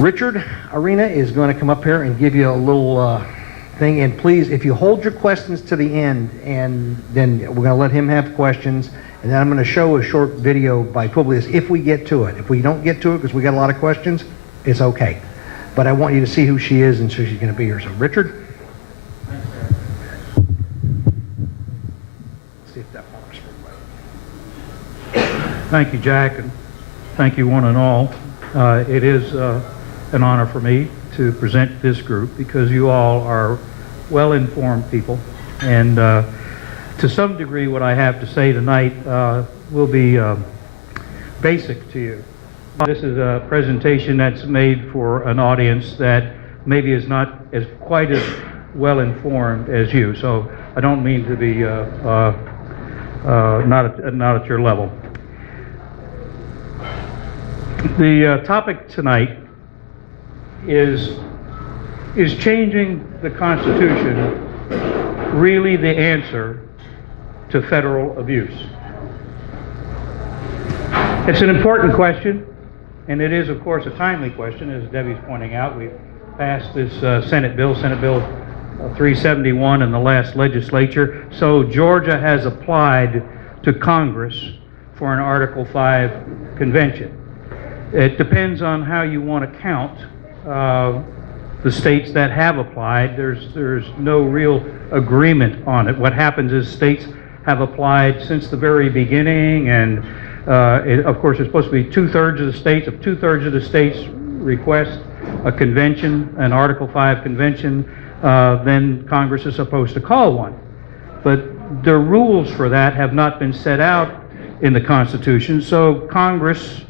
Richard Arena is going to come up here and give you a little thing. And please, if you hold your questions to the end, and then we're going to let him have questions, and then I'm going to show a short video by Publius if we get to it. If we don't get to it because we got a lot of questions, it's okay. But I want you to see who she is and so she's going to be here. So, Richard. See if that works for everybody. Thank you, Jack, and thank you one and all. It is an honor for me to present this group because you all are well-informed people, and to some degree what I have to say tonight will be basic to you. This is a presentation that's made for an audience that maybe is not as quite as well-informed as you, so I don't mean to be not at your level. The topic tonight is changing the Constitution really the answer to federal abuse? It's an important question, and it is, of course, a timely question, as Debbie's pointing out. We've passed this Senate Bill 371 in the last legislature, so Georgia has applied to Congress for an Article 5 convention. It depends on how you want to count the states that have applied. There's no real agreement on it. What happens is states have applied since the very beginning, and of course it's supposed to be two-thirds of the states. If two-thirds of the states request a convention, an Article 5 convention, then Congress is supposed to call one. But the rules for that have not been set out in the Constitution, so Congress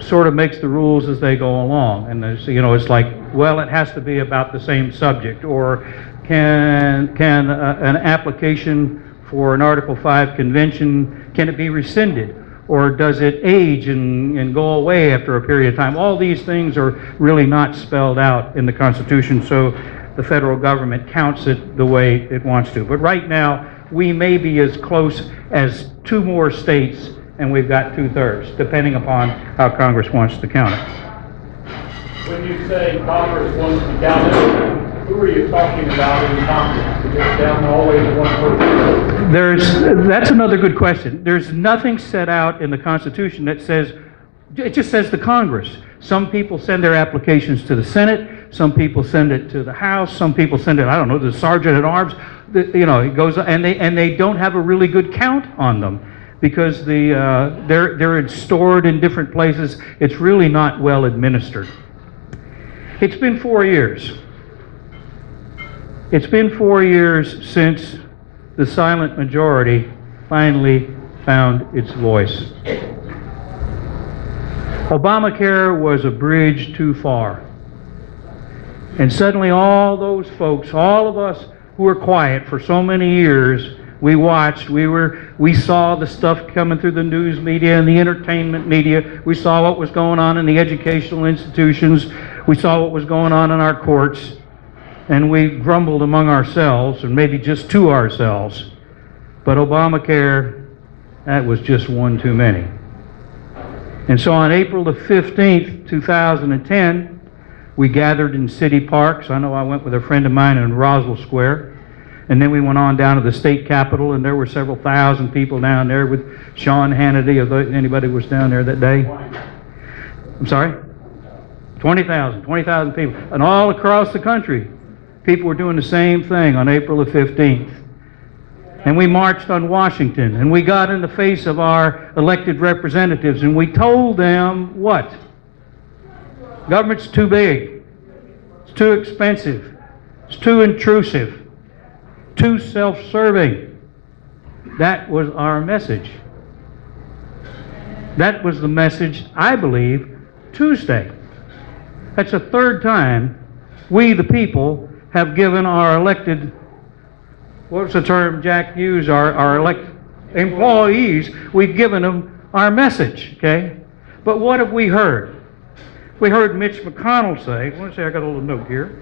sort of makes the rules as they go along. And there's, you know, it's like, well, it has to be about the same subject, or can an application for an Article 5 convention, can it be rescinded, or does it age and go away after a period of time? All these things are really not spelled out in the Constitution, so the federal government counts it the way it wants to. But right now, we may be as close as 2 more states, and we've got 2/3, depending upon how Congress wants to count it. When you say Congress wants to count it, who are you talking about in Congress? Is it down all the way to 1 person? That's another good question. There's nothing set out in the Constitution that says, it just says the Congress. Some people send their applications to the Senate, some people send it to the House, some people send it, I don't know, to the Sergeant at Arms. You know, it goes, and they don't have a really good count on them, because they're stored in different places. It's really not well administered. It's been 4 years. It's been 4 years since the silent majority finally found its voice. Obamacare was a bridge too far. And suddenly all those folks, all of us who were quiet for so many years, we watched, we saw the stuff coming through the news media and the entertainment media. We saw what was going on in the educational institutions. We saw what was going on in our courts. And we grumbled among ourselves, and maybe just to ourselves. But Obamacare, that was just one too many. And so on April the 15th, 2010, we gathered in City Parks. I know I went with a friend of mine in Roswell Square. And then we went on down to the state capitol, and there were several thousand people down there with Sean Hannity, if anybody was down there that day. I'm sorry? 20,000 people. And all across the country, people were doing the same thing on April the 15th. And we marched on Washington, and we got in the face of our elected representatives, and we told them what? Government's too big. It's too expensive. It's too intrusive. Too self-serving. That was our message. That was the message, I believe, Tuesday. That's the 3rd time we, the people, have given our elected, what was the term Jack used, our elected employees, we've given them our message, okay? But what have we heard? We heard Mitch McConnell say, I want to say I got a little note here.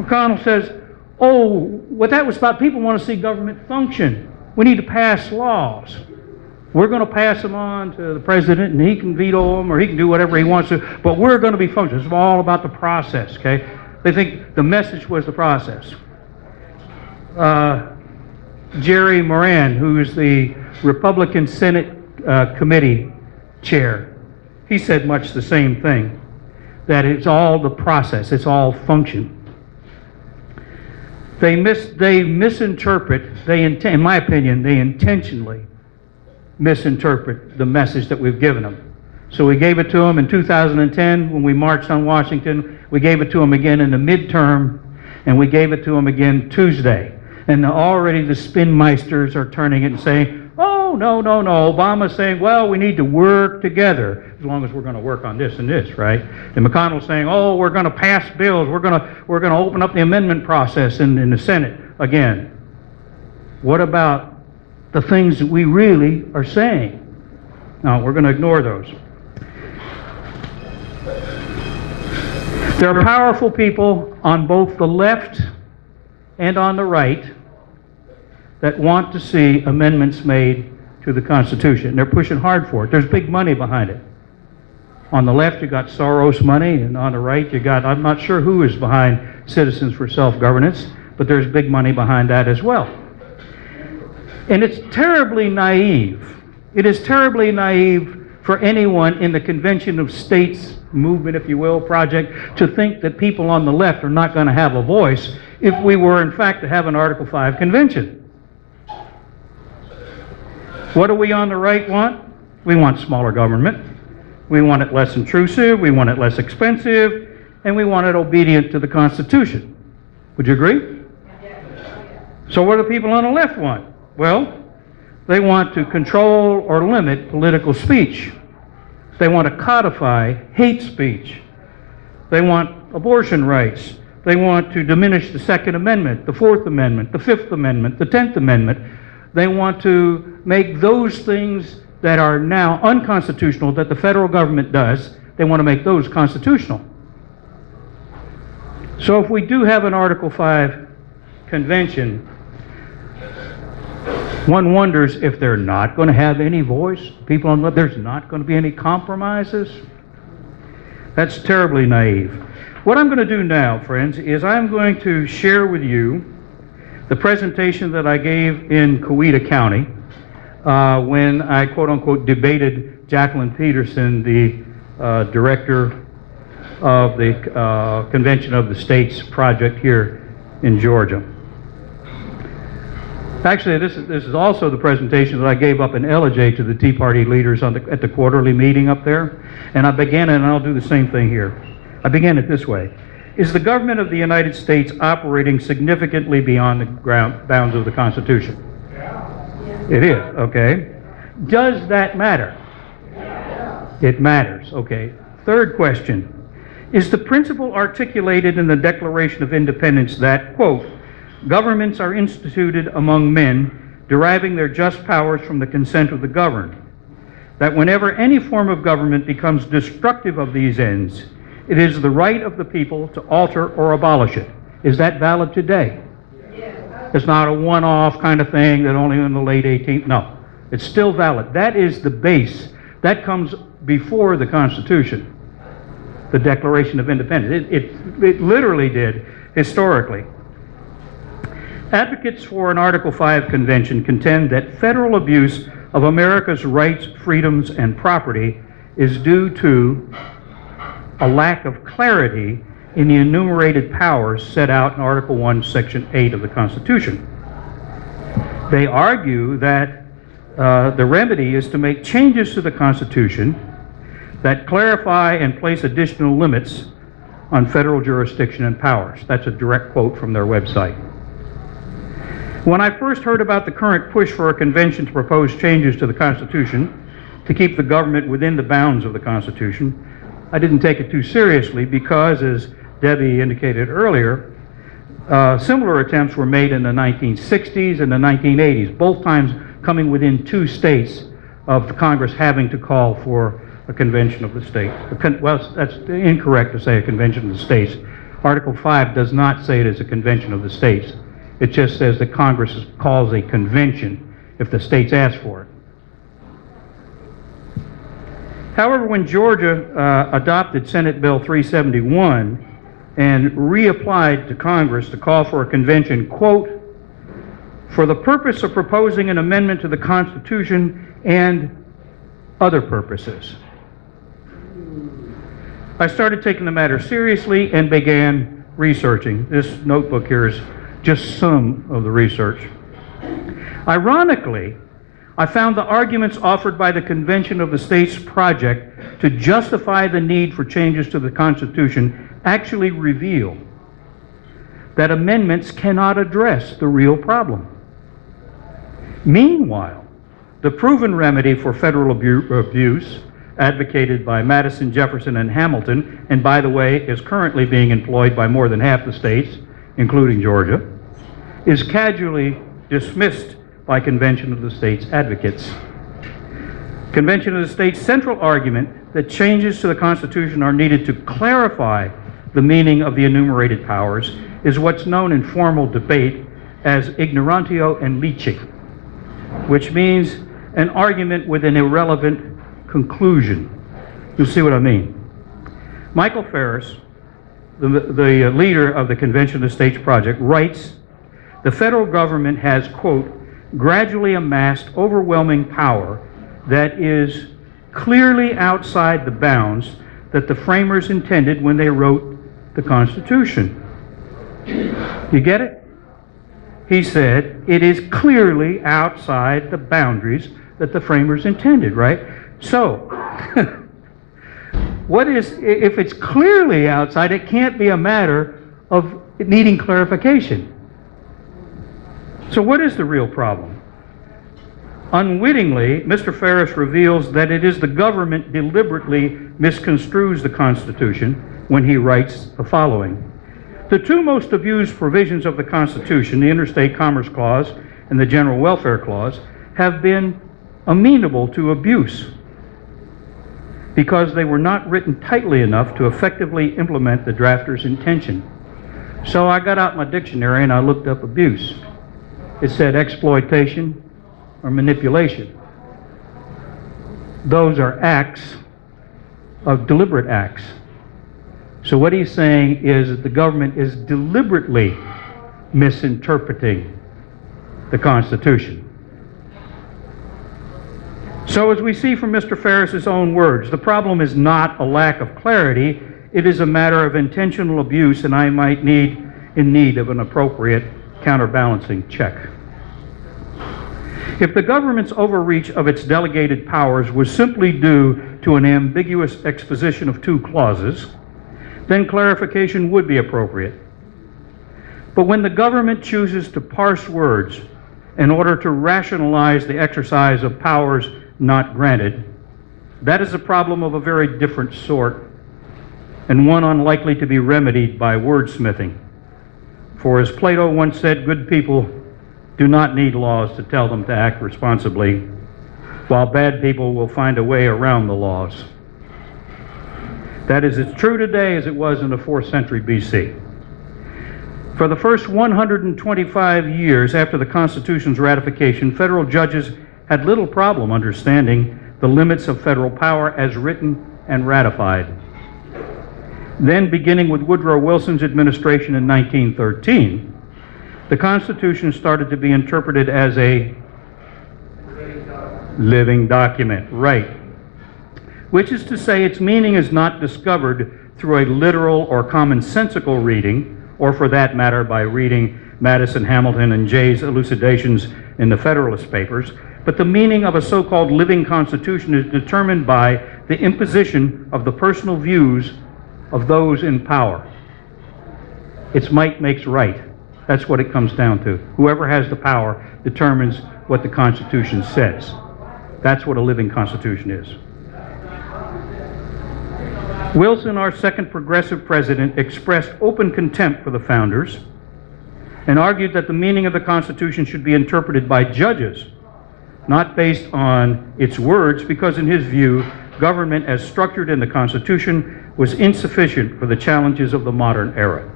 McConnell says, oh, what that was about, people want to see government function. We need to pass laws. We're going to pass them on to the president, and he can veto them, or he can do whatever he wants to, but we're going to be functional. It's all about the process, okay? They think the message was the process. Jerry Moran, who is the Republican Senate Committee Chair, he said much the same thing, that it's all the process, it's all function. They misinterpret, in my opinion, they intentionally misinterpret the message that we've given them. So we gave it to them in 2010 when we marched on Washington. We gave it to them again in the midterm, and we gave it to them again Tuesday. And already the spinmeisters are turning it and saying, oh, no. Obama's saying, well, we need to work together as long as we're going to work on this and this, right? And McConnell's saying, oh, we're going to pass bills. We're going to open up the amendment process in the Senate again. What about the things that we really are saying? No, we're going to ignore those. There are powerful people on both the left and on the right that want to see amendments made to the Constitution. They're pushing hard for it. There's big money behind it. On the left, you got Soros money, and on the right, you got, I'm not sure who is behind Citizens for Self-Governance, but there's big money behind that as well. And it's terribly naive. It is terribly naive for anyone in the Convention of States movement, if you will, project, to think that people on the left are not going to have a voice if we were, in fact, to have an Article 5 convention. What do we on the right want? We want smaller government. We want it less intrusive. We want it less expensive. And we want it obedient to the Constitution. Would you agree? So what do people on the left want? Well, they want to control or limit political speech. They want to codify hate speech. They want abortion rights. They want to diminish the Second Amendment, the Fourth Amendment, the Fifth Amendment, the 10th Amendment. They want to make those things that are now unconstitutional that the federal government does, they want to make those constitutional. So if we do have an Article 5 convention, one wonders if they're not going to have any voice. People on the left, there's not going to be any compromises. That's terribly naive. What I'm going to do now, friends, is I'm going to share with you the presentation that I gave in Coweta County when I, quote-unquote, debated Jacqueline Peterson, the director of the Convention of the States project here in Georgia. Actually, this is also the presentation that I gave up in Ellijay to the Tea Party leaders at the quarterly meeting up there. And I began it, and I'll do the same thing here. I began it this way. Is the government of the United States operating significantly beyond the bounds of the Constitution? It is, okay. Does that matter? It matters, okay. Third question. Is the principle articulated in the Declaration of Independence that, quote, governments are instituted among men, deriving their just powers from the consent of the governed, that whenever any form of government becomes destructive of these ends, it is the right of the people to alter or abolish it. Is that valid today? It's not a one-off kind of thing that only in the late 18th, no. It's still valid. That is the base. That comes before the Constitution, the Declaration of Independence. It literally did, historically. Advocates for an Article 5 convention contend that federal abuse of America's rights, freedoms, and property is due to a lack of clarity in the enumerated powers set out in Article 1, Section 8 of the Constitution. They argue that the remedy is to make changes to the Constitution that clarify and place additional limits on federal jurisdiction and powers. That's a direct quote from their website. When I first heard about the current push for a convention to propose changes to the Constitution to keep the government within the bounds of the Constitution, I didn't take it too seriously because, as Debbie indicated earlier, similar attempts were made in the 1960s and the 1980s, both times coming within 2 states of the Congress having to call for a convention of the states. Well, that's incorrect to say a convention of the states. Article 5 does not say it is a convention of the states. It just says that Congress calls a convention if the states ask for it. However, when Georgia adopted Senate Bill 371 and reapplied to Congress to call for a convention, quote, for the purpose of proposing an amendment to the Constitution and other purposes, I started taking the matter seriously and began researching. This notebook here is just some of the research. Ironically, I found the arguments offered by the Convention of the States Project to justify the need for changes to the Constitution actually reveal that amendments cannot address the real problem. Meanwhile, the proven remedy for federal abuse, advocated by Madison, Jefferson, and Hamilton, and by the way, is currently being employed by more than half the states, including Georgia, is casually dismissed by Convention of the States advocates. Convention of the States' central argument that changes to the Constitution are needed to clarify the meaning of the enumerated powers is what's known in formal debate as ignorantio enlice, which means an argument with an irrelevant conclusion. You'll see what I mean. Michael Farris, the leader of the Convention of the States Project, writes, the federal government has, quote, gradually amassed overwhelming power that is clearly outside the bounds that the framers intended when they wrote the Constitution. You get it? He said it is clearly outside the boundaries that the framers intended, right? So, if it's clearly outside, it can't be a matter of needing clarification. So what is the real problem? Unwittingly, Mr. Farris reveals that it is the government deliberately misconstrues the Constitution when he writes the following. The two most abused provisions of the Constitution, the Interstate Commerce Clause and the General Welfare Clause, have been amenable to abuse because they were not written tightly enough to effectively implement the drafter's intention. So I got out my dictionary and I looked up abuse. It said exploitation or manipulation. Those are acts of deliberate acts. So what he's saying is that the government is deliberately misinterpreting the Constitution. So as we see from Mr. Farris's own words, the problem is not a lack of clarity, it is a matter of intentional abuse, and I might in need of an appropriate counterbalancing check. If the government's overreach of its delegated powers was simply due to an ambiguous exposition of two clauses, then clarification would be appropriate. But when the government chooses to parse words in order to rationalize the exercise of powers not granted, that is a problem of a very different sort, and one unlikely to be remedied by wordsmithing. For as Plato once said, good people do not need laws to tell them to act responsibly, while bad people will find a way around the laws. That is as true today as it was in the 4th century BC. For the first 125 years after the Constitution's ratification, federal judges had little problem understanding the limits of federal power as written and ratified. Then, beginning with Woodrow Wilson's administration in 1913, the Constitution started to be interpreted as a living document, right? Which is to say, its meaning is not discovered through a literal or commonsensical reading, or for that matter, by reading Madison, Hamilton, and Jay's elucidations in the Federalist Papers, but the meaning of a so-called living Constitution is determined by the imposition of the personal views of those in power. Its might makes right. That's what it comes down to. Whoever has the power determines what the Constitution says. That's what a living Constitution is. Wilson, our second progressive president, expressed open contempt for the founders and argued that the meaning of the Constitution should be interpreted by judges, not based on its words, because in his view, government as structured in the Constitution was insufficient for the challenges of the modern era.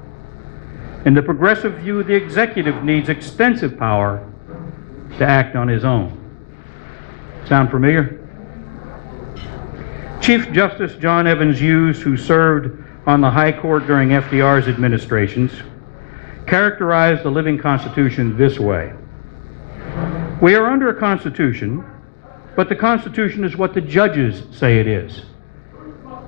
In the progressive view, the executive needs extensive power to act on his own. Sound familiar? Chief Justice John Evans Hughes, who served on the High Court during FDR's administrations, characterized the living Constitution this way: we are under a Constitution, but the Constitution is what the judges say it is.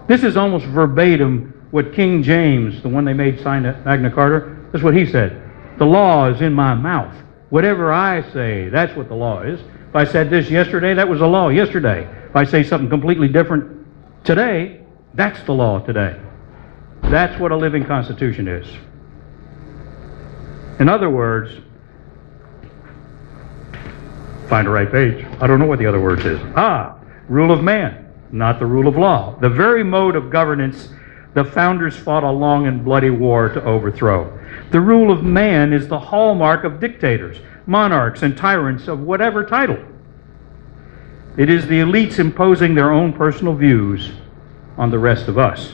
This is almost verbatim what King James, the one they made sign Magna Carta, that's what he said. The law is in my mouth. Whatever I say, that's what the law is. If I said this yesterday, that was the law yesterday. If I say something completely different today, that's the law today. That's what a living Constitution is. In other words, find the right page. I don't know what the other word is. Rule of man, not the rule of law. The very mode of governance the founders fought a long and bloody war to overthrow. The rule of man is the hallmark of dictators, monarchs, and tyrants of whatever title. It is the elites imposing their own personal views on the rest of us.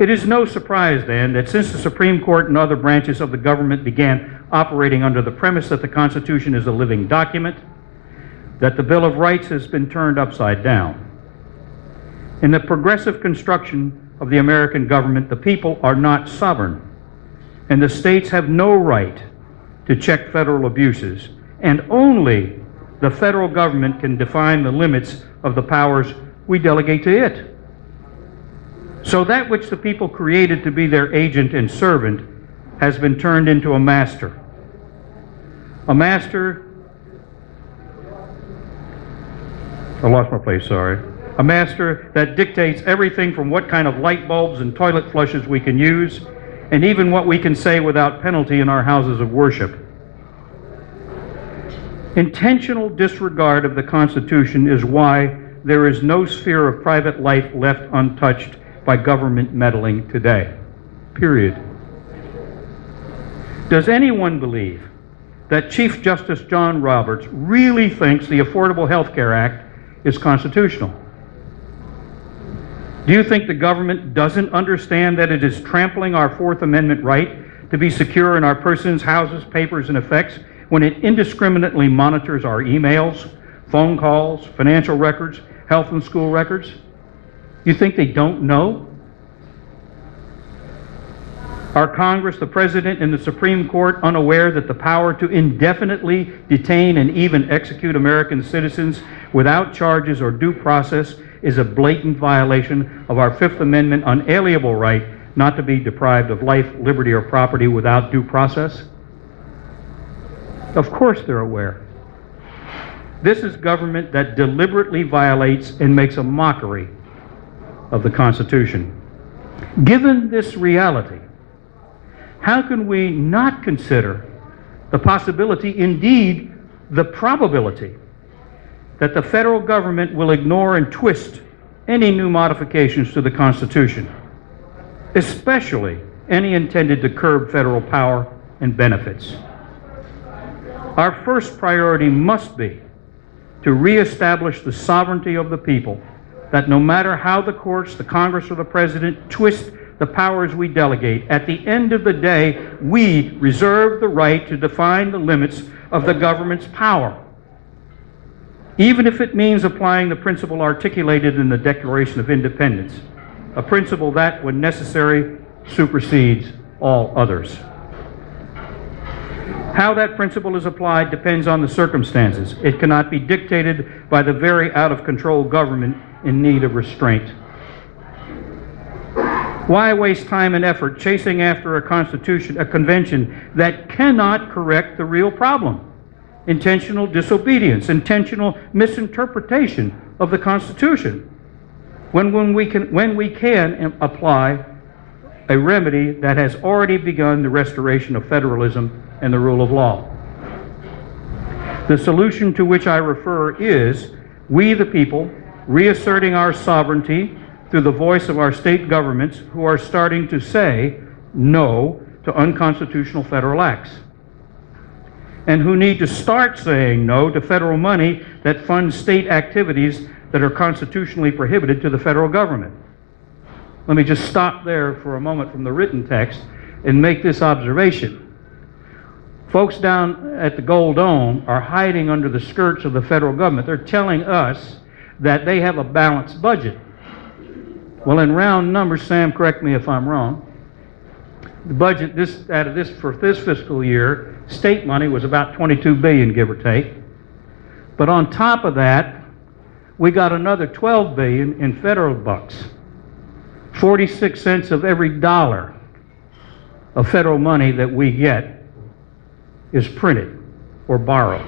It is no surprise, then, that since the Supreme Court and other branches of the government began operating under the premise that the Constitution is a living document, that the Bill of Rights has been turned upside down. In the progressive construction of the American government, the people are not sovereign, and the states have no right to check federal abuses, and only the federal government can define the limits of the powers we delegate to it. So that which the people created to be their agent and servant has been turned into a master. A master, I lost my place, sorry. A master that dictates everything from what kind of light bulbs and toilet flushes we can use, and even what we can say without penalty in our houses of worship. Intentional disregard of the Constitution is why there is no sphere of private life left untouched by government meddling today. Period. Does anyone believe that Chief Justice John Roberts really thinks the Affordable Health Care Act is constitutional? Do you think the government doesn't understand that it is trampling our Fourth Amendment right to be secure in our persons, houses, papers, and effects when it indiscriminately monitors our emails, phone calls, financial records, health and school records? You think they don't know? Are Congress, the President, and the Supreme Court unaware that the power to indefinitely detain and even execute American citizens without charges or due process is a blatant violation of our Fifth Amendment unalienable right not to be deprived of life, liberty, or property without due process? Of course they're aware. This is government that deliberately violates and makes a mockery of the Constitution. Given this reality, how can we not consider the possibility, indeed the probability, that the federal government will ignore and twist any new modifications to the Constitution, especially any intended to curb federal power and benefits? Our first priority must be to reestablish the sovereignty of the people, that no matter how the courts, the Congress, or the President twist the powers we delegate, at the end of the day, we reserve the right to define the limits of the government's power, even if it means applying the principle articulated in the Declaration of Independence, a principle that, when necessary, supersedes all others. How that principle is applied depends on the circumstances. It cannot be dictated by the very out-of-control government in need of restraint. Why waste time and effort chasing after a convention that cannot correct the real problem? Intentional disobedience, intentional misinterpretation of the Constitution, when we can apply a remedy that has already begun the restoration of federalism and the rule of law. The solution to which I refer is we, the people, reasserting our sovereignty through the voice of our state governments who are starting to say no to unconstitutional federal acts, and who need to start saying no to federal money that funds state activities that are constitutionally prohibited to the federal government. Let me just stop there for a moment from the written text and make this observation. Folks down at the Gold Dome are hiding under the skirts of the federal government. They're telling us that they have a balanced budget. Well, in round numbers, Sam, correct me if I'm wrong, the budget for this fiscal year, state money was about 22 billion, give or take. But on top of that, we got another 12 billion in federal bucks. 46 cents of every dollar of federal money that we get is printed or borrowed.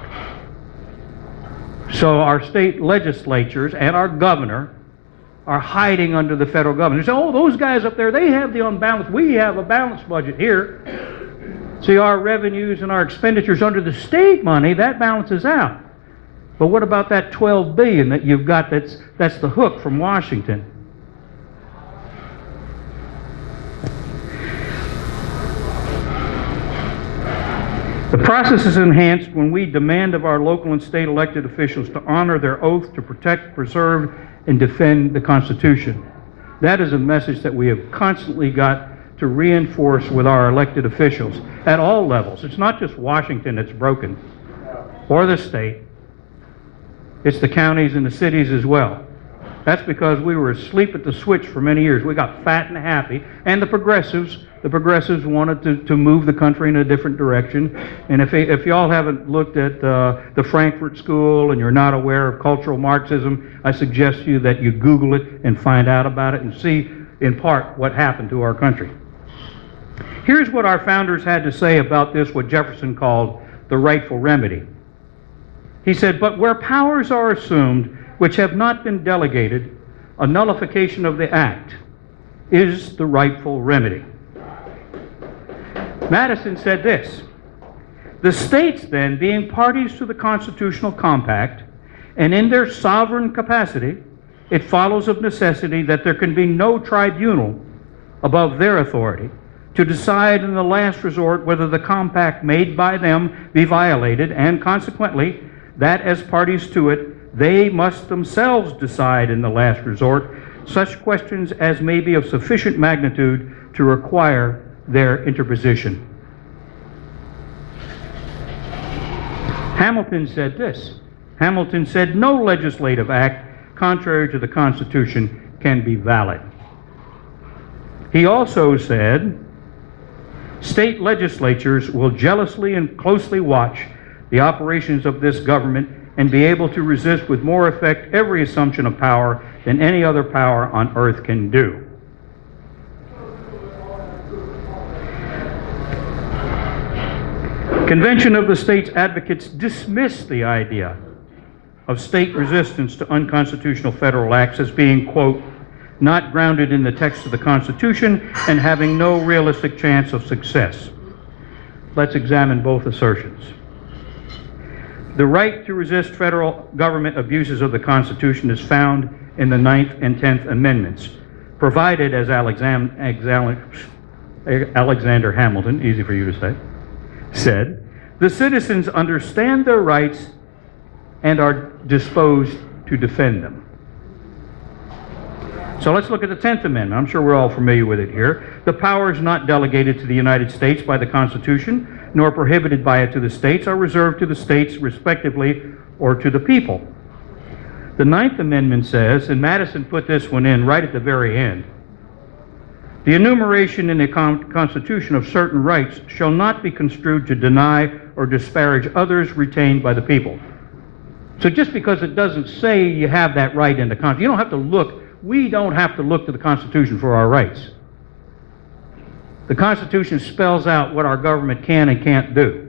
So our state legislatures and our governor are hiding under the federal government. They say, oh, those guys up there, they have the unbalanced. We have a balanced budget here. See, our revenues and our expenditures under the state money, that balances out. But what about that 12 billion that you've got that's the hook from Washington? The process is enhanced when we demand of our local and state elected officials to honor their oath to protect, preserve, and defend the Constitution. That is a message that we have constantly got to reinforce with our elected officials at all levels. It's not just Washington that's broken, or the state. It's the counties and the cities as well. That's because we were asleep at the switch for many years. We got fat and happy, and the progressives wanted to move the country in a different direction. And if y'all haven't looked at the Frankfurt School and you're not aware of cultural Marxism, I suggest to you that you Google it and find out about it and see in part what happened to our country. Here's what our founders had to say about this, what Jefferson called the rightful remedy. He said, but where powers are assumed which have not been delegated, a nullification of the act is the rightful remedy. Madison said this, the states then, being parties to the constitutional compact, and in their sovereign capacity, it follows of necessity that there can be no tribunal above their authority to decide in the last resort whether the compact made by them be violated, and consequently, that as parties to it, they must themselves decide in the last resort such questions as may be of sufficient magnitude to require their interposition. Hamilton said this. Hamilton said, no legislative act contrary to the Constitution can be valid. He also said, state legislatures will jealously and closely watch the operations of this government and be able to resist with more effect every assumption of power than any other power on earth can do. Convention of the States advocates dismissed the idea of state resistance to unconstitutional federal acts as being, quote, not grounded in the text of the Constitution and having no realistic chance of success. Let's examine both assertions. The right to resist federal government abuses of the Constitution is found in the 9th and 10th Amendments, provided, as Alexander Hamilton, easy for you to say, said, the citizens understand their rights and are disposed to defend them. So let's look at the 10th Amendment. I'm sure we're all familiar with it here. The powers not delegated to the United States by the Constitution, nor prohibited by it to the states, are reserved to the states respectively or to the people. The 9th Amendment says, and Madison put this one in right at the very end, the enumeration in the Constitution of certain rights shall not be construed to deny or disparage others retained by the people. So just because it doesn't say you have that right in the Constitution, you don't have to look, we don't have to look to the Constitution for our rights. The Constitution spells out what our government can and can't do.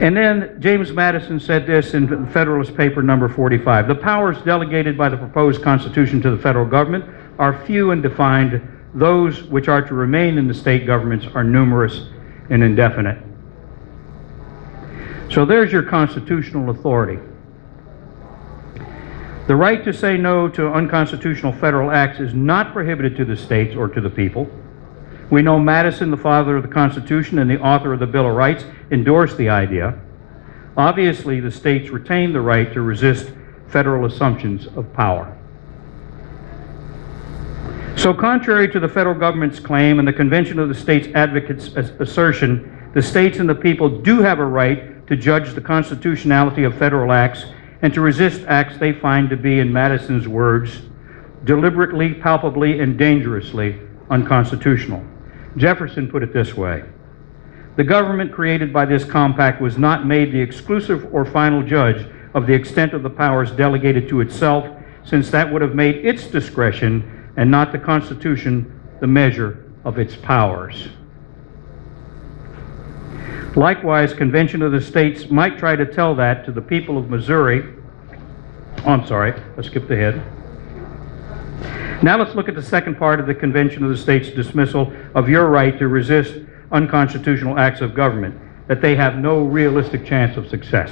And then James Madison said this in Federalist Paper number 45. The powers delegated by the proposed Constitution to the federal government are few and defined. Those which are to remain in the state governments are numerous and indefinite. So there's your constitutional authority. The right to say no to unconstitutional federal acts is not prohibited to the states or to the people. We know Madison, the father of the Constitution and the author of the Bill of Rights, endorsed the idea. Obviously, the states retain the right to resist federal assumptions of power. So contrary to the federal government's claim and the Convention of the States Advocates' assertion, the states and the people do have a right to judge the constitutionality of federal acts and to resist acts they find to be, in Madison's words, deliberately, palpably, and dangerously unconstitutional. Jefferson put it this way: the government created by this compact was not made the exclusive or final judge of the extent of the powers delegated to itself, since that would have made its discretion and not the Constitution the measure of its powers. Likewise, Convention of the States might try to tell that to the people of Missouri. Oh, I'm sorry, I skipped ahead. Now let's look at the second part of the Convention of the States' dismissal of your right to resist unconstitutional acts of government, that they have no realistic chance of success.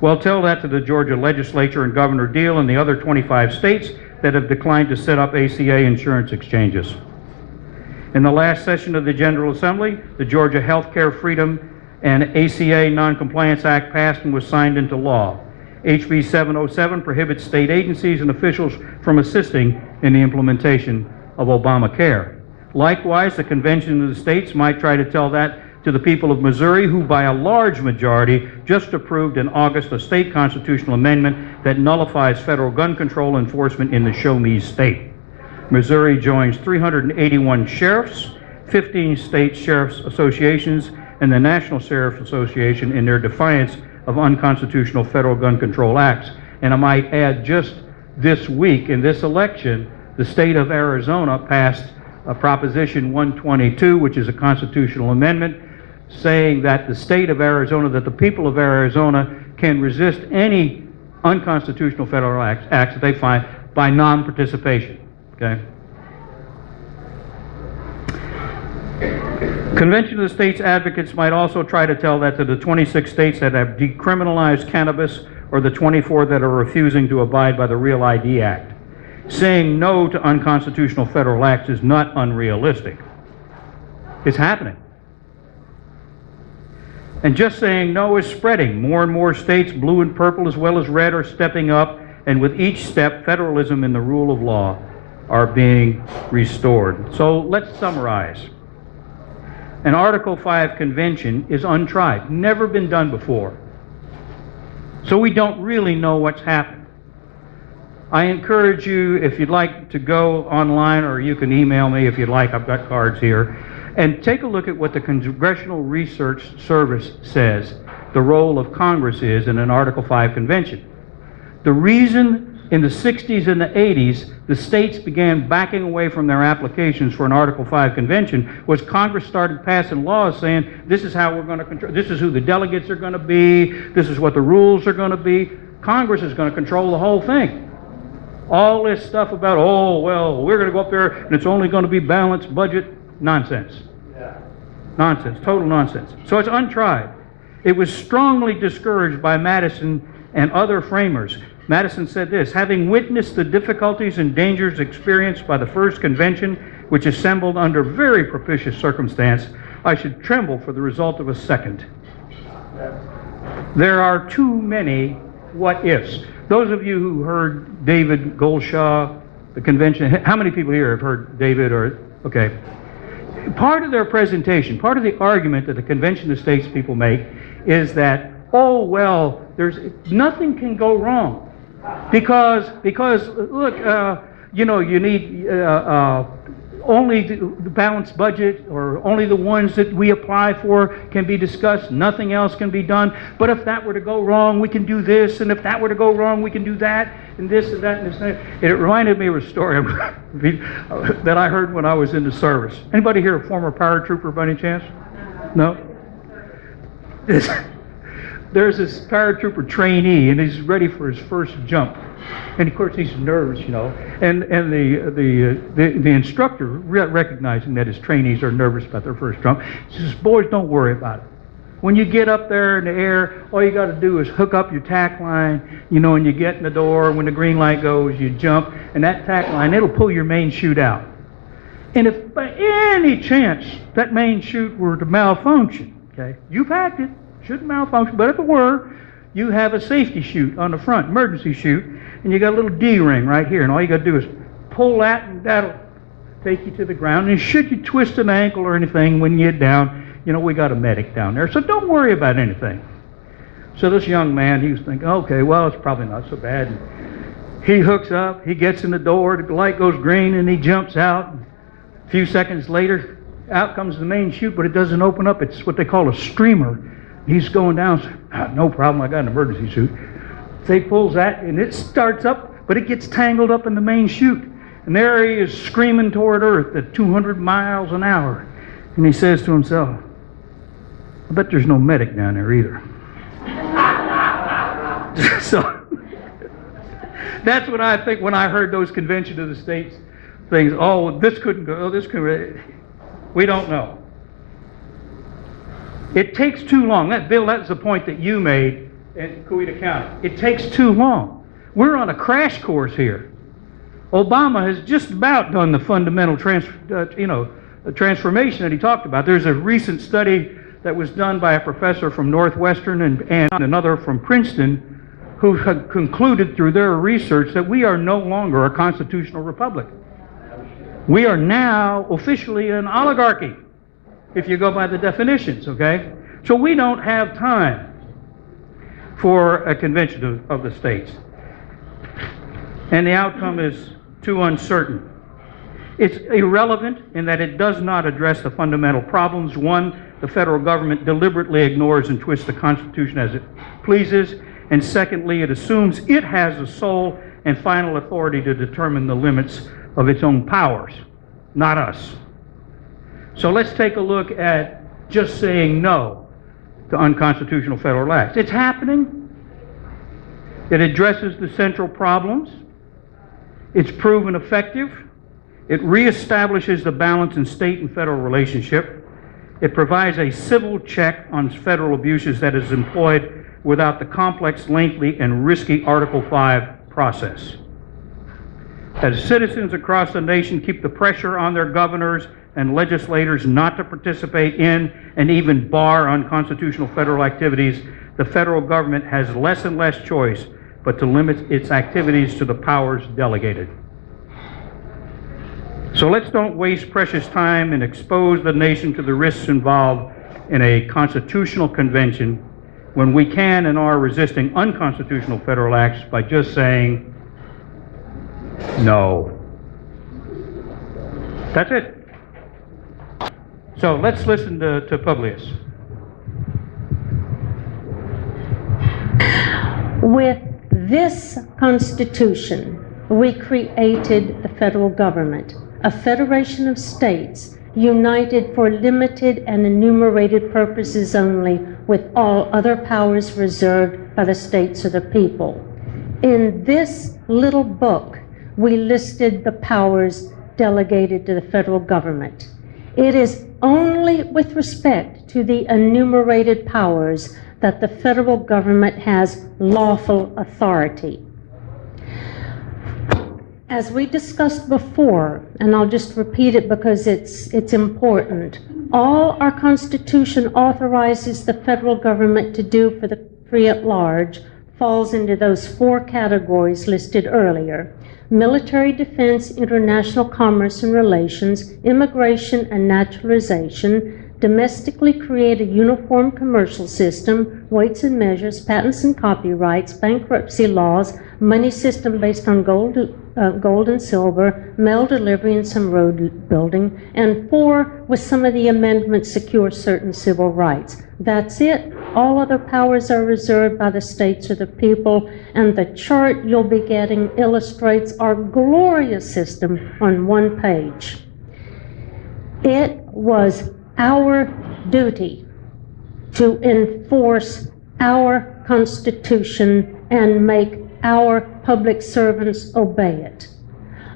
Well, tell that to the Georgia legislature and Governor Deal and the other 25 states that have declined to set up ACA insurance exchanges. In the last session of the General Assembly, the Georgia Healthcare Freedom and ACA Noncompliance Act passed and was signed into law. HB 707 prohibits state agencies and officials from assisting in the implementation of Obamacare. Likewise, the Convention of the States might try to tell that to the people of Missouri, who by a large majority just approved in August a state constitutional amendment that nullifies federal gun control enforcement in the Show Me state. Missouri joins 381 sheriffs, 15 state sheriffs associations, and the National Sheriff's Association in their defiance of unconstitutional federal gun control acts. And I might add, just this week in this election, the state of Arizona passed Proposition 122, which is a constitutional amendment, saying that the state of Arizona, that the people of Arizona can resist any unconstitutional federal acts that they find by non-participation. Okay? Convention of the States advocates might also try to tell that to the 26 states that have decriminalized cannabis, or the 24 that are refusing to abide by the Real ID Act. Saying no to unconstitutional federal acts is not unrealistic. It's happening. And just saying no is spreading. More and more states, blue and purple as well as red, are stepping up, and with each step, federalism and the rule of law are being restored. So let's summarize. An Article 5 convention is untried, never been done before. So we don't really know what's happened. I encourage you, if you'd like, to go online, or you can email me if you'd like, I've got cards here, and take a look at what the Congressional Research Service says the role of Congress is in an Article 5 convention. The reason in the 60s and the 80s the states began backing away from their applications for an Article 5 convention was Congress started passing laws saying, this is how we're going to control, this is who the delegates are going to be, this is what the rules are going to be. Congress is going to control the whole thing. All this stuff about, oh, well, we're going to go up there and it's only going to be balanced budget, nonsense. Nonsense, total nonsense. So it's untried. It was strongly discouraged by Madison and other framers. Madison said this: having witnessed the difficulties and dangers experienced by the first convention, which assembled under very propitious circumstance, I should tremble for the result of a second. There are too many what-ifs. Those of you who heard David Goldshaw, the convention, how many people here have heard David or, okay. Part of their presentation, part of the argument that the Convention of States people make is that, oh, well, nothing can go wrong. Because look, you know, you need only the balanced budget, or only the ones that we apply for can be discussed. Nothing else can be done. But if that were to go wrong, we can do this, and if that were to go wrong, we can do that, and this and that and this and that. It reminded me of a story that I heard when I was in the service. Anybody here a former paratrooper by any chance? No? There's this paratrooper trainee, and he's ready for his first jump. And of course he's nervous, you know. And the instructor, recognizing that his trainees are nervous about their first jump, says, boys, don't worry about it. When you get up there in the air, all you got to do is hook up your tack line, you know, and you get in the door. When the green light goes, you jump, and that tack line, it'll pull your main chute out. And if by any chance that main chute were to malfunction, okay, you packed it, shouldn't malfunction, but if it were, you have a safety chute on the front, emergency chute, and you got a little D-ring right here, and all you got to do is pull that, and that'll take you to the ground. And should you twist an ankle or anything when you get down, you know, we got a medic down there, so don't worry about anything. So this young man, he was thinking, okay, well, it's probably not so bad. And he hooks up, he gets in the door, the light goes green, and he jumps out. A few seconds later, out comes the main chute, but it doesn't open up. It's what they call a streamer. He's going down, so, no problem, I got an emergency suit. So he pulls that, and it starts up, but it gets tangled up in the main chute. And there he is screaming toward Earth at 200 miles an hour. And he says to himself, I bet there's no medic down there either. So that's what I think when I heard those Convention of the States things. Oh, this couldn't go, oh, this couldn't. We don't know. It takes too long. Bill, that's the point that you made in Coweta County. It takes too long. We're on a crash course here. Obama has just about done the fundamental transformation that he talked about. There's a recent study that was done by a professor from Northwestern and another from Princeton who had concluded through their research that we are no longer a constitutional republic. We are now officially an oligarchy, if you go by the definitions, okay? So we don't have time for a convention of the states. And the outcome is too uncertain. It's irrelevant in that it does not address the fundamental problems. One, the federal government deliberately ignores and twists the Constitution as it pleases. And secondly, it assumes it has the sole and final authority to determine the limits of its own powers, not us. So let's take a look at just saying no to unconstitutional federal acts. It's happening. It addresses the central problems. It's proven effective. It reestablishes the balance in state and federal relationship. It provides a civil check on federal abuses that is employed without the complex, lengthy, and risky Article 5 process. As citizens across the nation keep the pressure on their governors and legislators not to participate in and even bar unconstitutional federal activities, the federal government has less and less choice but to limit its activities to the powers delegated. So let's don't waste precious time and expose the nation to the risks involved in a constitutional convention when we can and are resisting unconstitutional federal acts by just saying no. That's it. So let's listen to Publius. With this Constitution, we created the federal government, a federation of states united for limited and enumerated purposes only, with all other powers reserved by the states or the people. In this little book, we listed the powers delegated to the federal government. It is only with respect to the enumerated powers that the federal government has lawful authority. As we discussed before, and I'll just repeat it because it's important, all our Constitution authorizes the federal government to do for the free at large falls into those four categories listed earlier: military defense, international commerce and relations, immigration and naturalization, domestically create a uniform commercial system, weights and measures, patents and copyrights, bankruptcy laws, money system based on gold and silver, mail delivery and some road building, and four, with some of the amendments, secure certain civil rights. That's it. All other powers are reserved by the states or the people, and the chart you'll be getting illustrates our glorious system on one page. It was our duty to enforce our Constitution and make our public servants obey it.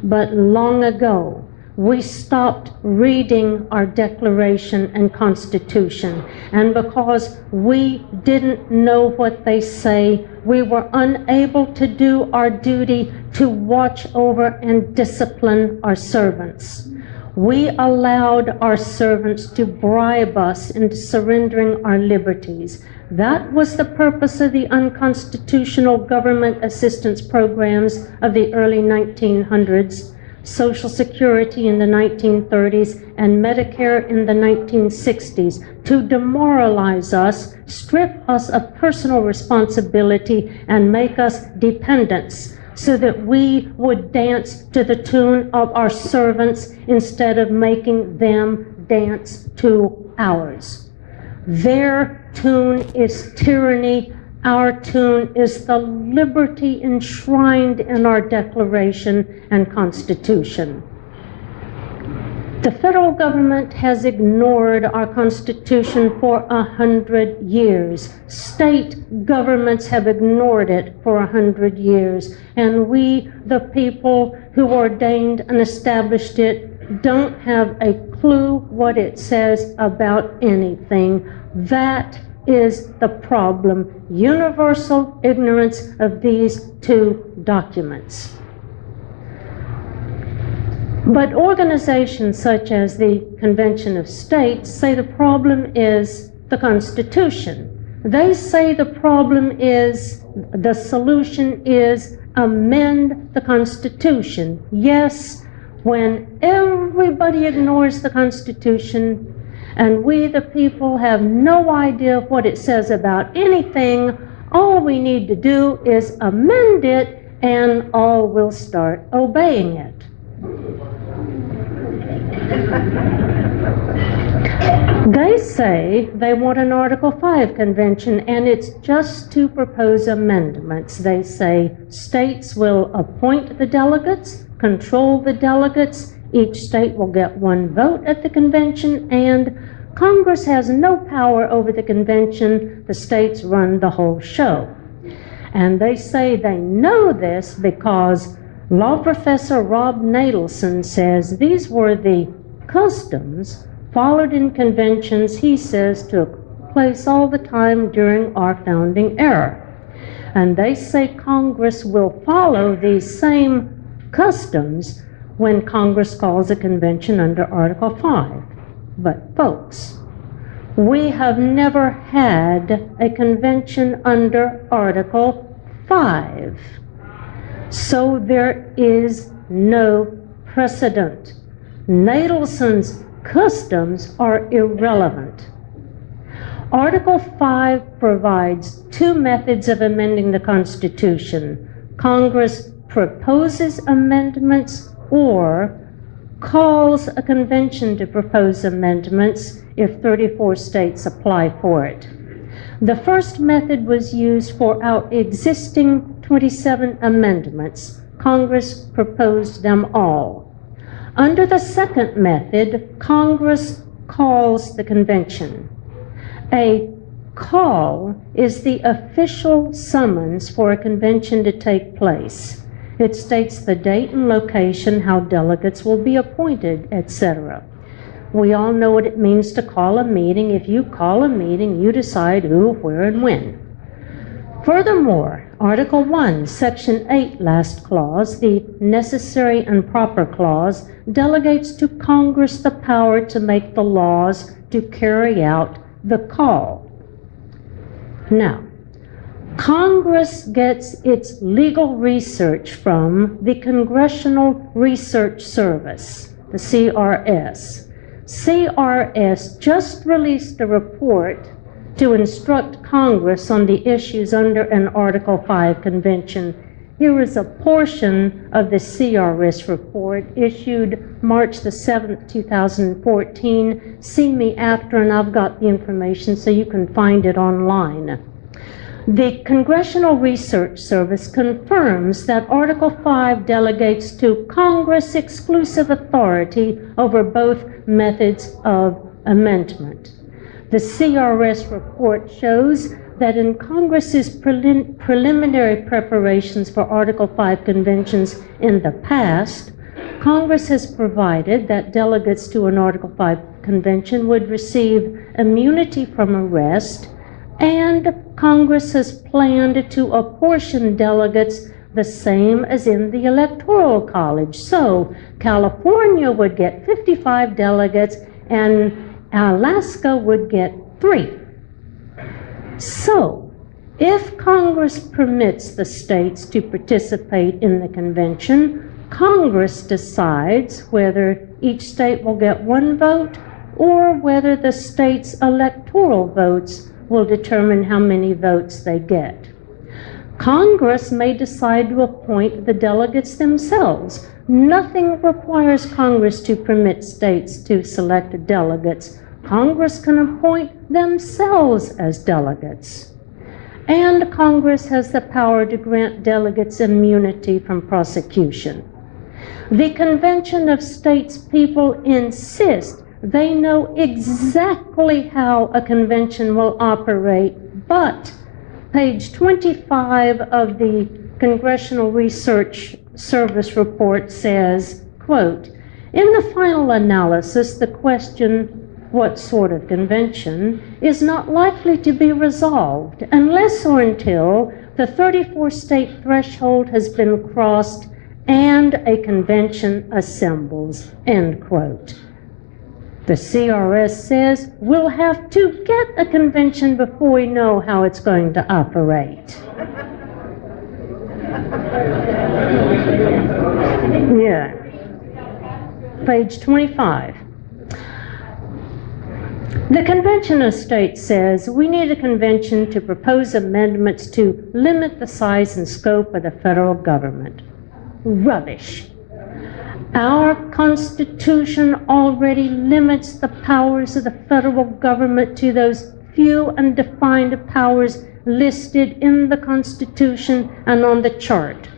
But long ago, we stopped reading our Declaration and Constitution, and because we didn't know what they say, we were unable to do our duty to watch over and discipline our servants. We allowed our servants to bribe us into surrendering our liberties. That was the purpose of the unconstitutional government assistance programs of the early 1900s. Social Security in the 1930s, and Medicare in the 1960s to demoralize us, strip us of personal responsibility, and make us dependents so that we would dance to the tune of our servants instead of making them dance to ours. Their tune is tyranny. Our tune is the liberty enshrined in our Declaration and Constitution. The federal government has ignored our Constitution for 100 years. State governments have ignored it for 100 years. And we, the people who ordained and established it, don't have a clue what it says about anything. That is the problem, universal ignorance of these two documents. But organizations such as the Convention of States say the problem is the Constitution. They say the problem is, the solution is amend the Constitution. Yes, when everybody ignores the Constitution, and we, the people, have no idea what it says about anything, all we need to do is amend it, and all will start obeying it. They say they want an Article 5 convention, and it's just to propose amendments. They say states will appoint the delegates, control the delegates, each state will get one vote at the convention, and Congress has no power over the convention. The states run the whole show. And they say they know this because law professor Rob Natelson says these were the customs followed in conventions he says took place all the time during our founding era. And they say Congress will follow these same customs when Congress calls a convention under Article 5. But folks, we have never had a convention under Article 5. So there is no precedent. Natelson's customs are irrelevant. Article 5 provides two methods of amending the Constitution. Congress proposes amendments or calls a convention to propose amendments if 34 states apply for it. The first method was used for our existing 27 amendments. Congress proposed them all. Under the second method, Congress calls the convention. A call is the official summons for a convention to take place. It states the date and location, how delegates will be appointed, etc. We all know what it means to call a meeting. If you call a meeting, you decide who, where, and when. Furthermore, Article 1, Section 8, last clause, the necessary and proper clause, delegates to Congress the power to make the laws to carry out the call. Now, Congress gets its legal research from the Congressional Research Service, the CRS. CRS just released a report to instruct Congress on the issues under an Article 5 convention. Here is a portion of the CRS report issued March the 7th, 2014. See me after, and I've got the information so you can find it online. The Congressional Research Service confirms that Article 5 delegates to Congress exclusive authority over both methods of amendment. The CRS report shows that in Congress's preliminary preparations for Article 5 conventions in the past, Congress has provided that delegates to an Article 5 convention would receive immunity from arrest, and Congress has planned to apportion delegates the same as in the Electoral College. So California would get 55 delegates and Alaska would get 3. So if Congress permits the states to participate in the convention, Congress decides whether each state will get one vote or whether the state's electoral votes will determine how many votes they get. Congress may decide to appoint the delegates themselves. Nothing requires Congress to permit states to select delegates. Congress can appoint themselves as delegates. And Congress has the power to grant delegates immunity from prosecution. The Convention of States people insist they know exactly how a convention will operate, but page 25 of the Congressional Research Service report says, quote, "In the final analysis, the question, what sort of convention, is not likely to be resolved unless or until the 34-state threshold has been crossed and a convention assembles," end quote. The CRS says we'll have to get a convention before we know how it's going to operate. Yeah. Page 25. The Convention of States says we need a convention to propose amendments to limit the size and scope of the federal government. Rubbish. Our Constitution already limits the powers of the federal government to those few undefined powers listed in the Constitution and on the chart.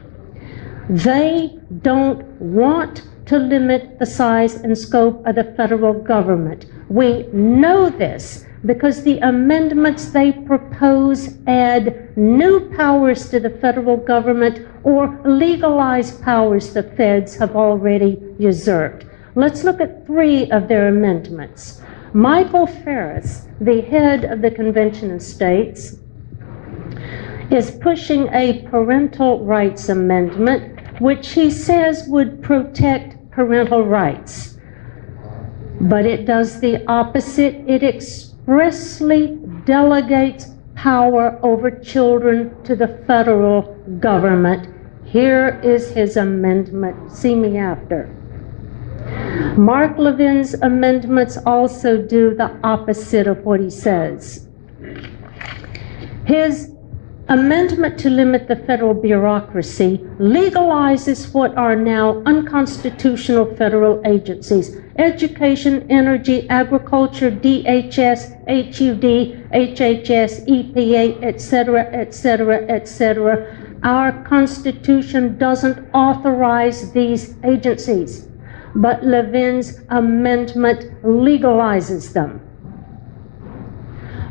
They don't want to limit the size and scope of the federal government. We know this because the amendments they propose add new powers to the federal government or legalize powers the feds have already usurped. Let's look at 3 of their amendments. Michael Farris, the head of the Convention of States, is pushing a parental rights amendment, which he says would protect parental rights. But it does the opposite. It expressly delegates power over children to the federal government. Here is his amendment. See me after. Mark Levin's amendments also do the opposite of what he says. His amendment to limit the federal bureaucracy legalizes what are now unconstitutional federal agencies: education, energy, agriculture, DHS, HUD, HHS, EPA, etc., etc., etc. Our Constitution doesn't authorize these agencies, but Levin's amendment legalizes them.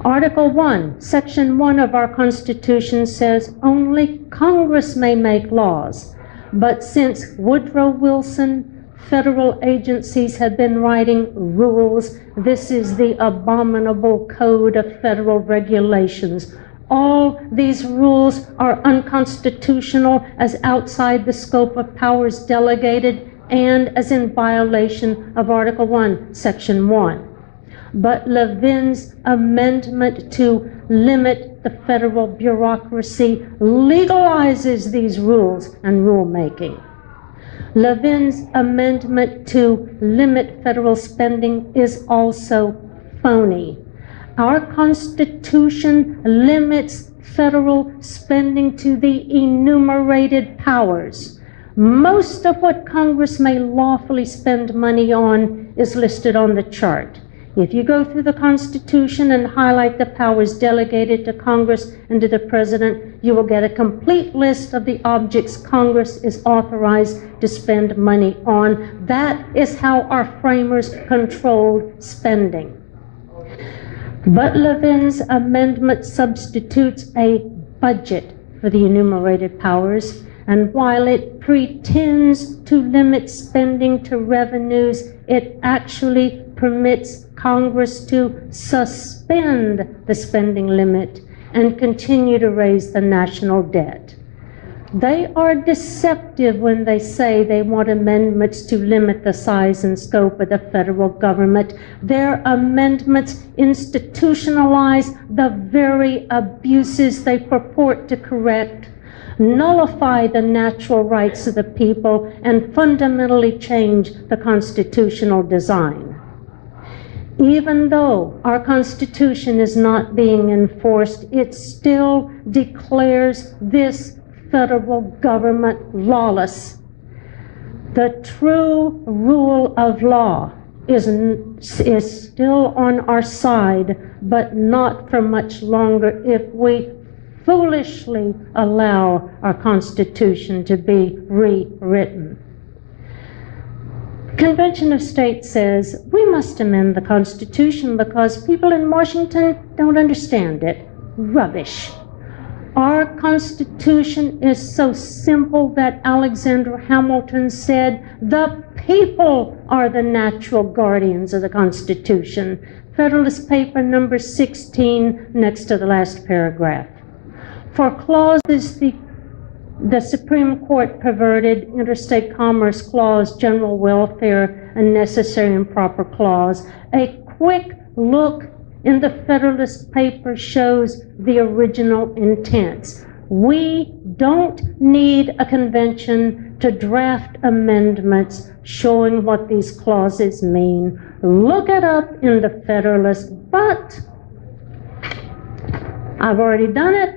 Article 1, Section 1 of our Constitution says only Congress may make laws. But since Woodrow Wilson, federal agencies have been writing rules. This is the abominable code of federal regulations. All these rules are unconstitutional as outside the scope of powers delegated and as in violation of Article 1, Section 1. But Levin's amendment to limit the federal bureaucracy legalizes these rules and rulemaking. Levin's amendment to limit federal spending is also phony. Our Constitution limits federal spending to the enumerated powers. Most of what Congress may lawfully spend money on is listed on the chart. If you go through the Constitution and highlight the powers delegated to Congress and to the President, you will get a complete list of the objects Congress is authorized to spend money on. That is how our framers controlled spending. But Levin's amendment substitutes a budget for the enumerated powers, and while it pretends to limit spending to revenues, it actually permits Congress to suspend the spending limit and continue to raise the national debt. They are deceptive when they say they want amendments to limit the size and scope of the federal government. Their amendments institutionalize the very abuses they purport to correct. nullify the natural rights of the people, and fundamentally change the constitutional design. Even though our Constitution is not being enforced, it still declares this federal government lawless. The true rule of law is still on our side, but not for much longer if we foolishly allow our Constitution to be rewritten. Convention of States says we must amend the Constitution because people in Washington don't understand it. Rubbish. Our Constitution is so simple that Alexander Hamilton said, "The people are the natural guardians of the Constitution." Federalist Paper number 16, next to the last paragraph. For clauses the Supreme Court perverted, Interstate Commerce Clause, General Welfare, and Necessary and Proper Clause. A quick look in the Federalist Paper shows the original intents. We don't need a convention to draft amendments showing what these clauses mean. Look it up in the Federalist, but I've already done it.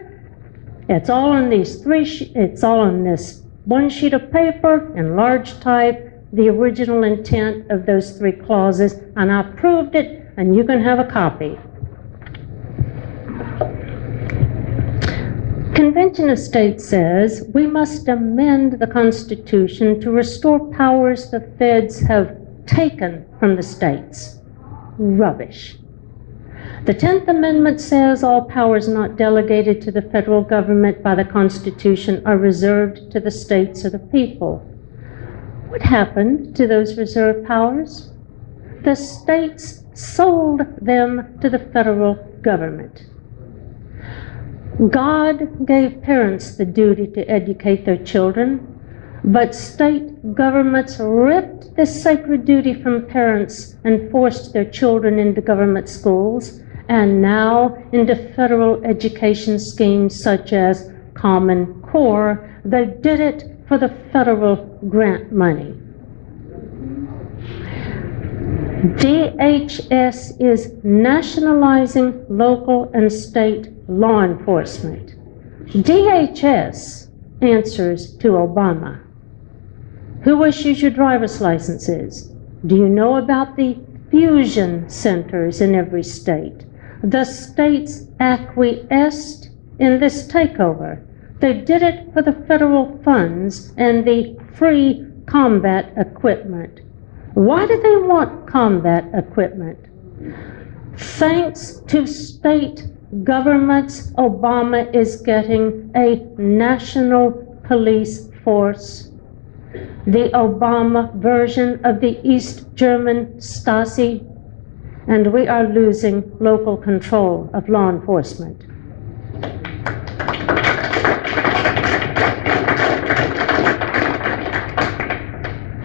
It's all in it's all on this one sheet of paper in large type, the original intent of those 3 clauses, and I proved it, and you can have a copy. Convention of States says we must amend the Constitution to restore powers the feds have taken from the states. Rubbish. The 10th Amendment says all powers not delegated to the federal government by the Constitution are reserved to the states or the people. What happened to those reserved powers? The states sold them to the federal government. God gave parents the duty to educate their children, but state governments ripped this sacred duty from parents and forced their children into government schools, and now into federal education schemes such as Common Core. They did it for the federal grant money. DHS is nationalizing local and state law enforcement. DHS answers to Obama. Who issues your driver's licenses? Do you know about the fusion centers in every state? The states acquiesced in this takeover. They did it for the federal funds and the free combat equipment. Why do they want combat equipment? Thanks to state governments, Obama is getting a national police force, the Obama version of the East German Stasi, and we are losing local control of law enforcement.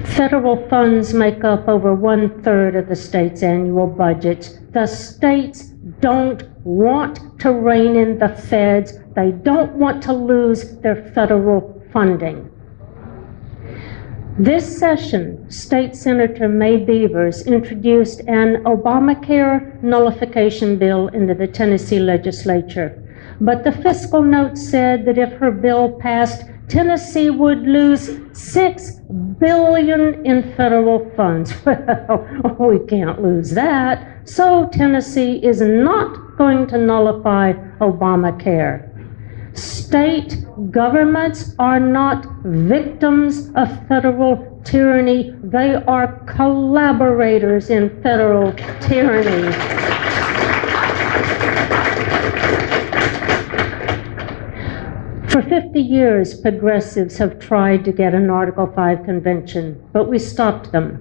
Federal funds make up over 1/3 of the state's annual budget. The states don't want to rein in the feds. They don't want to lose their federal funding. This session, State Senator May Beavers introduced an Obamacare nullification bill into the Tennessee legislature. But the fiscal note said that if her bill passed, Tennessee would lose $6 billion in federal funds. Well, we can't lose that. So Tennessee is not going to nullify Obamacare. State governments are not victims of federal tyranny. They are collaborators in federal tyranny. For 50 years, progressives have tried to get an Article 5 convention, but we stopped them.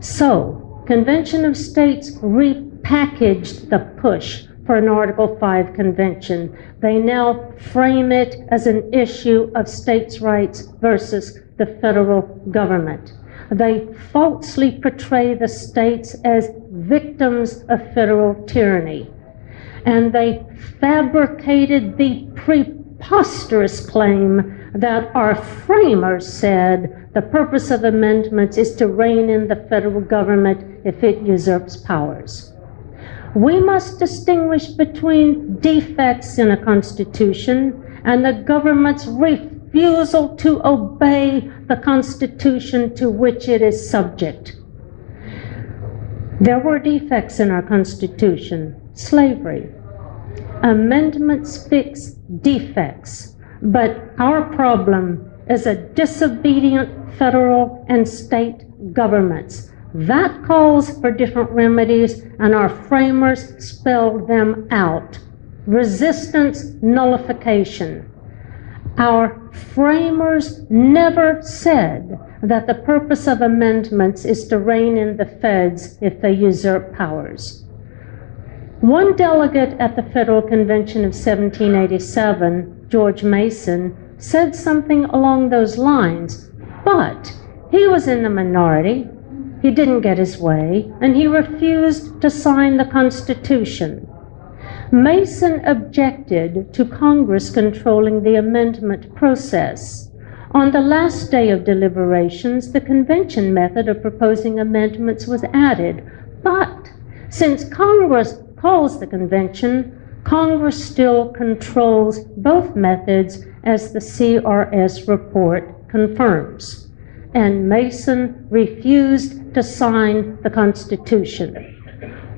So, Convention of States repackaged the push for an Article 5 convention. They now frame it as an issue of states' rights versus the federal government. They falsely portray the states as victims of federal tyranny. And they fabricated the preposterous claim that our framers said the purpose of amendments is to rein in the federal government if it usurps powers. We must distinguish between defects in a constitution and the government's refusal to obey the Constitution to which it is subject. There were defects in our Constitution. Slavery. Amendments fix defects, but our problem is a disobedient federal and state governments. That calls for different remedies, and our framers spelled them out. Resistance, nullification. Our framers never said that the purpose of amendments is to rein in the feds if they usurp powers. One delegate at the Federal Convention of 1787, George Mason, said something along those lines, but he was in the minority, he didn't get his way, and he refused to sign the Constitution. Mason objected to Congress controlling the amendment process. On the last day of deliberations, the convention method of proposing amendments was added, but since Congress calls the convention, Congress still controls both methods, as the CRS report confirms. And Mason refused to sign the Constitution.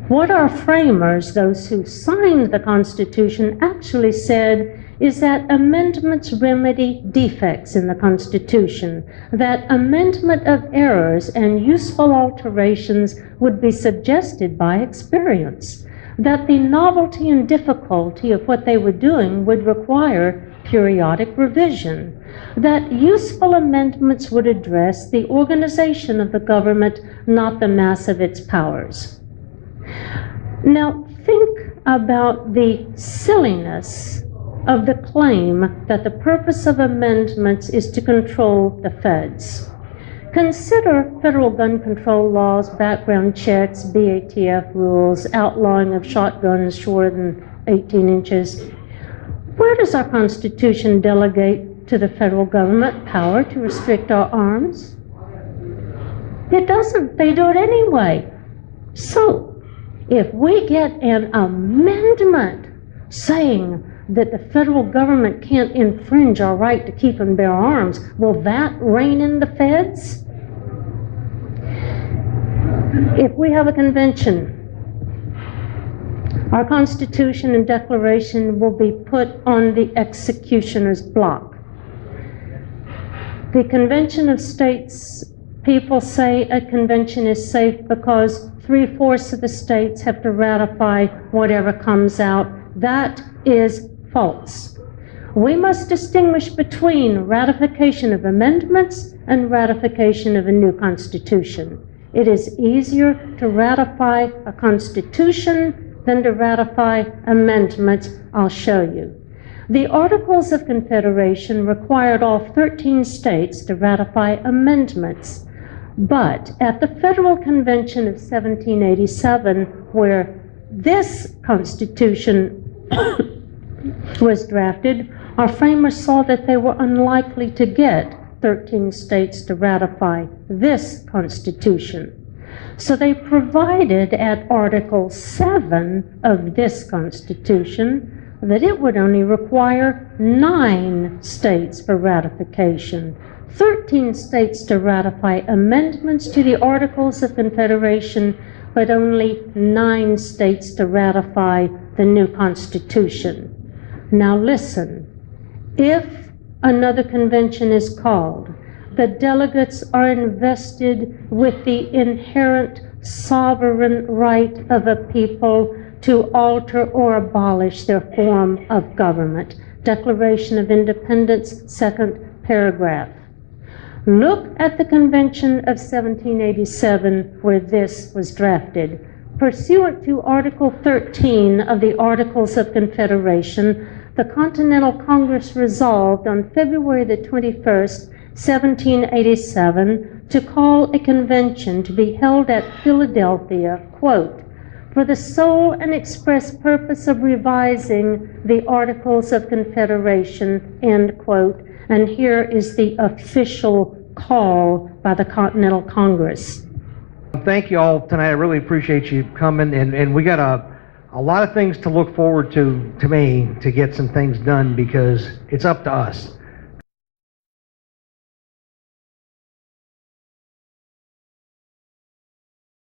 What our framers, those who signed the Constitution, actually said is that amendments remedy defects in the Constitution, that amendment of errors and useful alterations would be suggested by experience, that the novelty and difficulty of what they were doing would require periodic revision, that useful amendments would address the organization of the government, not the mass of its powers. Now, think about the silliness of the claim that the purpose of amendments is to control the feds. Consider federal gun control laws, background checks, BATF rules, outlawing of shotguns shorter than 18 inches. Where does our Constitution delegate to the federal government power to restrict our arms? It doesn't. They do it anyway. So, if we get an amendment saying that the federal government can't infringe our right to keep and bear arms, will that rein in the feds? If we have a convention, our Constitution and Declaration will be put on the executioner's block. The Convention of States, people say a convention is safe because 3/4 of the states have to ratify whatever comes out. That is false. We must distinguish between ratification of amendments and ratification of a new constitution. It is easier to ratify a constitution than to ratify amendments. I'll show you. The Articles of Confederation required all 13 states to ratify amendments. But at the Federal Convention of 1787, where this Constitution was drafted, our framers saw that they were unlikely to get 13 states to ratify this Constitution. So they provided at Article 7 of this Constitution that it would only require 9 states for ratification, 13 states to ratify amendments to the Articles of Confederation, but only 9 states to ratify the new Constitution. Now listen, if another convention is called, the delegates are invested with the inherent sovereign right of a people to alter or abolish their form of government. Declaration of Independence, 2nd paragraph. Look at the Convention of 1787 where this was drafted. Pursuant to Article 13 of the Articles of Confederation, the Continental Congress resolved on February the 21st, 1787, to call a convention to be held at Philadelphia, quote, for the sole and express purpose of revising the Articles of Confederation, end quote, And here is the official call by the Continental Congress. Thank you all tonight. I really appreciate you coming, and we got a lot of things to look forward to me, to get some things done, because it's up to us.